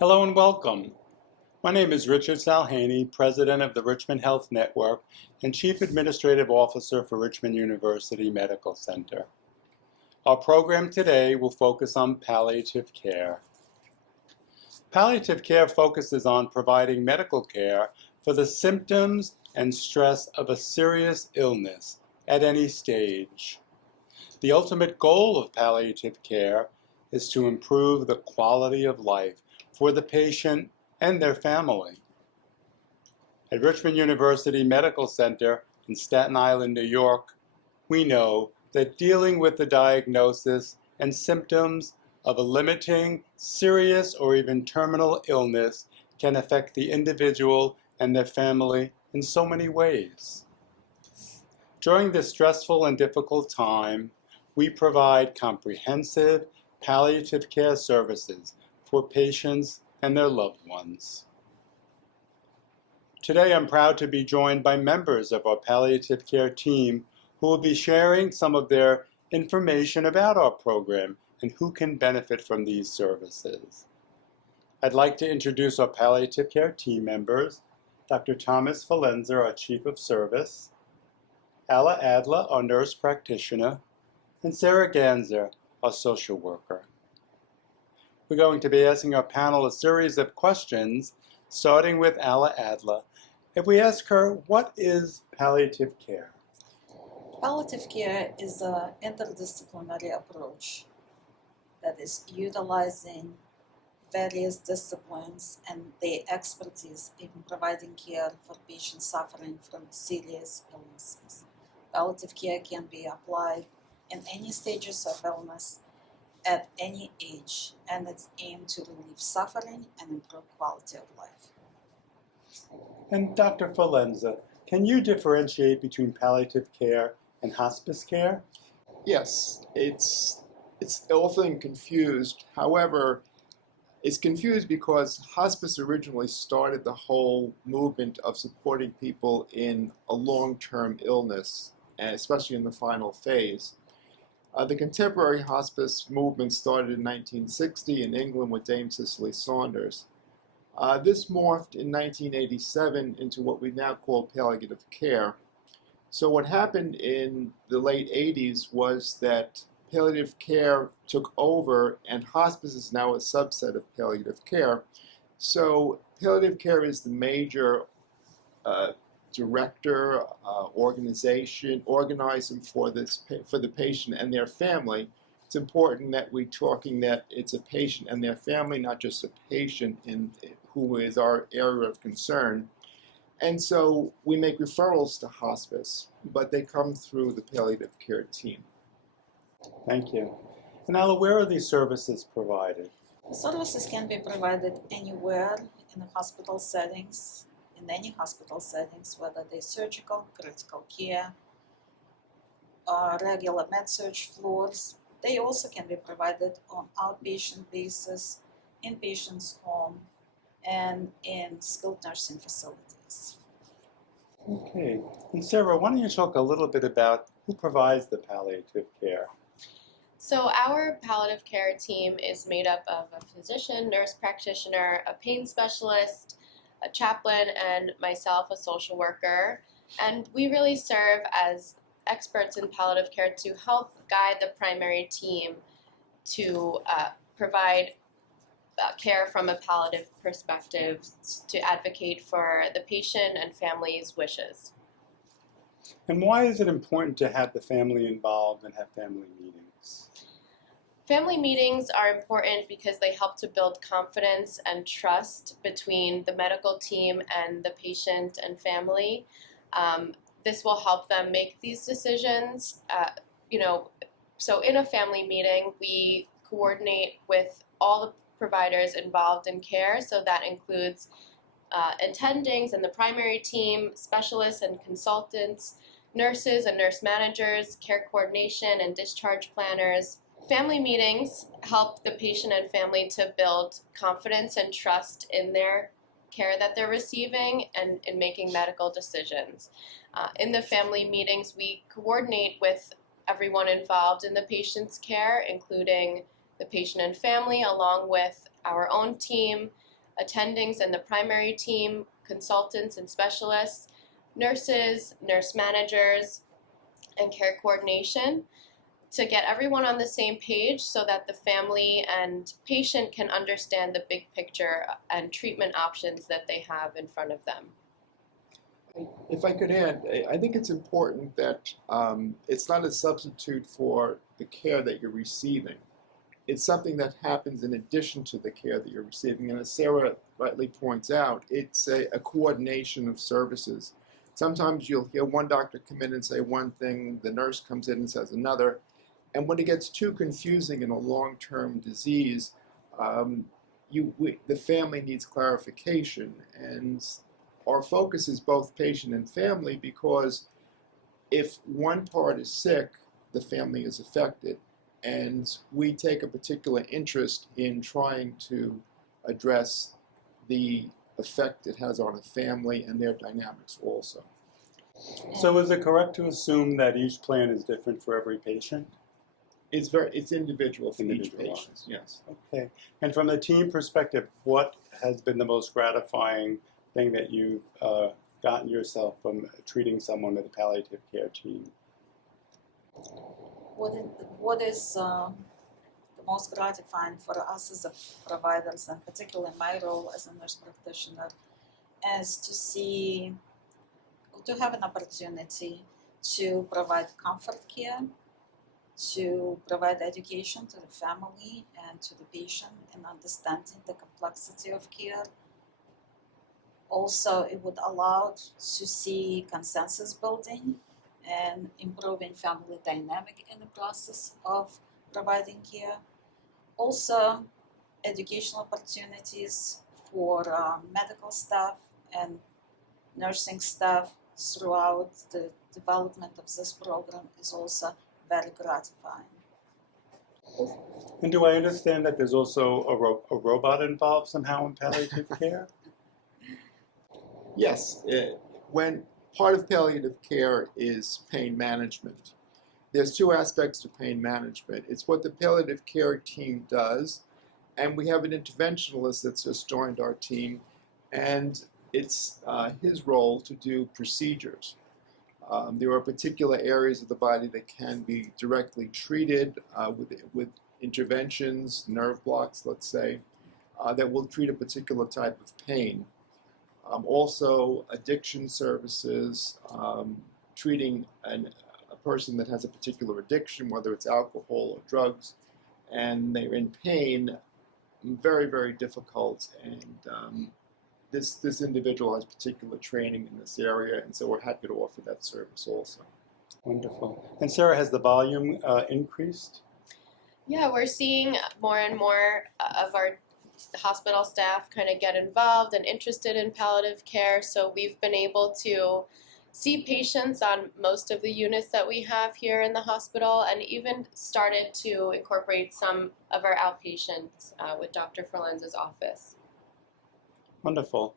Hello and welcome. My name is Richard Salhaney, President of the Richmond Health Network and Chief Administrative Officer for Richmond University Medical Center. Our program today will focus on palliative care. Palliative care focuses on providing medical care for the symptoms and stress of a serious illness at any stage. The ultimate goal of palliative care is to improve the quality of life for the patient and their family. At Richmond University Medical Center in Staten Island, New York, we know that dealing with the diagnosis and symptoms of a limiting, serious, or even terminal illness can affect the individual and their family in so many ways. During this stressful and difficult time, we provide comprehensive palliative care services for patients and their loved ones. Today I'm proud to be joined by members of our palliative care team who will be sharing some of their information about our program and who can benefit from these services. I'd like to introduce our palliative care team members, Dr. Thomas Valenza, our Chief of Service, Alla Adler, our nurse practitioner, and Sarah Ganzer, our social worker. We're going to be asking our panel a series of questions, starting with Alla Adler. If we ask her, what is palliative care? Palliative care is an interdisciplinary approach that is utilizing various disciplines and their expertise in providing care for patients suffering from serious illnesses. Palliative care can be applied in any stages of illness at any age, and it's aimed to relieve suffering and improve quality of life. And Dr. Valenza, can you differentiate between palliative care and hospice care? Yes, it's often confused. However, it's confused because hospice originally started the whole movement of supporting people in a long-term illness, and especially in the final phase. The contemporary hospice movement started in 1960 in England with Dame Cicely Saunders. This morphed in 1987 into what we now call palliative care. So what happened in the late 80s was that palliative care took over, and hospice is now a subset of palliative care. So palliative care is the major director, organizing for the patient and their family. It's important that we're talking that it's a patient and their family, not just a patient who is our area of concern. And so we make referrals to hospice, but they come through the palliative care team. Thank you. And Alla, where are these services provided? The services can be provided anywhere in the hospital settings, in any hospital settings, whether they're surgical, critical care, regular med-surg floors. They also can be provided on outpatient basis, in patient's home, and in skilled nursing facilities. Okay. And Sarah, why don't you talk a little bit about who provides the palliative care? So our palliative care team is made up of a physician, nurse practitioner, a pain specialist, a chaplain, and myself, a social worker. And we really serve as experts in palliative care to help guide the primary team to provide care from a palliative perspective, to advocate for the patient and family's wishes. And why is it important to have the family involved and have family meetings? Family meetings are important because they help to build confidence and trust between the medical team and the patient and family. This will help them make these decisions. So in a family meeting, we coordinate with all the providers involved in care. So that includes attendings and the primary team, specialists and consultants, nurses and nurse managers, care coordination and discharge planners. Family meetings help the patient and family to build confidence and trust in their care that they're receiving and in making medical decisions. In the family meetings, we coordinate with everyone involved in the patient's care, including the patient and family, along with our own team, attendings and the primary team, consultants and specialists, nurses, nurse managers, and care coordination to get everyone on the same page so that the family and patient can understand the big picture and treatment options that they have in front of them. If I could add, I think it's important that it's not a substitute for the care that you're receiving. It's something that happens in addition to the care that you're receiving. And as Sarah rightly points out, it's a coordination of services. Sometimes you'll hear one doctor come in and say one thing, the nurse comes in and says another. And when it gets too confusing in a long-term disease, the family needs clarification. And our focus is both patient and family, because if one part is sick, the family is affected. And we take a particular interest in trying to address the effect it has on a family and their dynamics also. So is it correct to assume that each plan is different for every patient? It's individual for each Individualized. patient, yes. Okay. And from the team perspective, what has been the most gratifying thing that you've gotten yourself from treating someone with a palliative care team? What is the most gratifying for us as a providers, and particularly my role as a nurse practitioner, is to have an opportunity to provide comfort care, to provide education to the family and to the patient in understanding the complexity of care. Also, it would allow to see consensus building and improving family dynamic in the process of providing care. Also, educational opportunities for medical staff and nursing staff throughout the development of this program is also very gratifying. And do I understand that there's also a robot involved somehow in palliative care? Yes, when part of palliative care is pain management. There's two aspects to pain management. It's what the palliative care team does, and we have an interventionalist that's just joined our team, and it's his role to do procedures. There are particular areas of the body that can be directly treated with interventions, nerve blocks, let's say, that will treat a particular type of pain. Also, addiction services, treating a person that has a particular addiction, whether it's alcohol or drugs, and they're in pain, very, very difficult. And this individual has particular training in this area, and so we're happy to offer that service also. Wonderful. And Sarah, has the volume increased? Yeah, we're seeing more and more of our hospital staff kind of get involved and interested in palliative care. So we've been able to see patients on most of the units that we have here in the hospital, and even started to incorporate some of our outpatients with Dr. Ferlenza's office. Wonderful.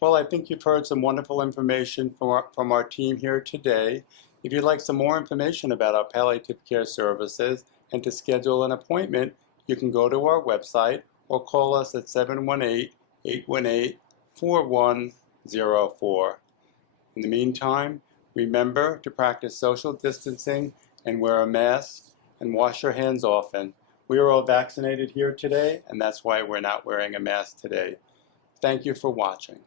Well, I think you've heard some wonderful information from our team here today. If you'd like some more information about our palliative care services and to schedule an appointment, you can go to our website or call us at 718-818-4104. In the meantime, remember to practice social distancing and wear a mask and wash your hands often. We are all vaccinated here today, and that's why we're not wearing a mask today. Thank you for watching.